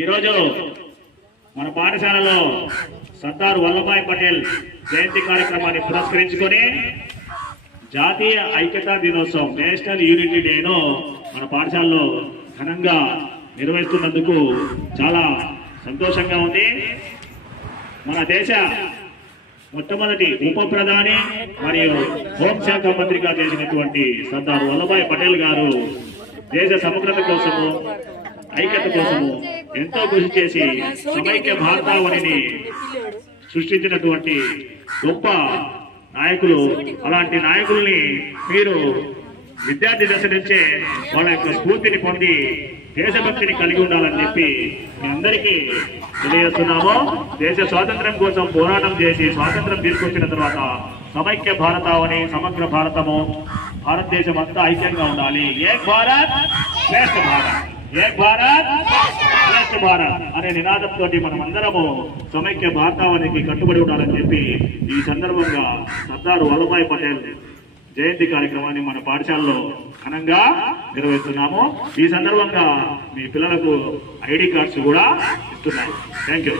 ఈరోజు మన పాఠశాలలో సర్దార్ వల్లభాయ్ పటేల్ జయంతి కార్యక్రమాన్ని పురస్కరించుకొని జాతీయ ఐక్యతా దినోత్సవం నేషనల్ యూనిటీ డేను మన పాఠశాలలో ఘనంగా నిర్వహిస్తున్నందుకు చాలా సంతోషంగా ఉంది. మన దేశ మొట్టమొదటి ఉప ప్రధాని మరియు హోంశాఖ మంత్రిగా చేసినటువంటి సర్దార్ వల్లభాయ్ పటేల్ గారు దేశ సమగ్రత కోసము ఐక్యత కోసము ఎంతో కృషి చేసి సమైక్య భారతావనిని సృష్టించినటువంటి గొప్ప నాయకులు. అలాంటి నాయకుల్ని మీరు విద్యార్థి దశ నుంచే వాళ్ళ యొక్క స్ఫూర్తిని పొంది దేశభక్తిని కలిగి ఉండాలని చెప్పి మీ అందరికీ తెలియజేస్తున్నాము. దేశ స్వాతంత్ర్యం కోసం పోరాటం చేసి స్వాతంత్రం తీసుకొచ్చిన తర్వాత సమైక్య భారతావని సమగ్ర భారతము భారతదేశం అంతా ఐక్యంగా ఉండాలి. ఏక్ భారత్ శ్రేష్ఠ భారత్, ఏక్ భారత్ శ్రేష్ఠ భారత్ అనే నినాదంతో మనం అందరము సమైక్య భారతావనికి కట్టుబడి ఉండాలని చెప్పి ఈ సందర్భంగా సర్దార్ వల్లభాయ్ పటేల్ జయంతి కార్యక్రమాన్ని మన పాఠశాలలో ఘనంగా నిర్వహిస్తున్నాము. ఈ సందర్భంగా మీ పిల్లలకు ఐడి కార్డ్స్ కూడా ఇస్తున్నాము. Thank you.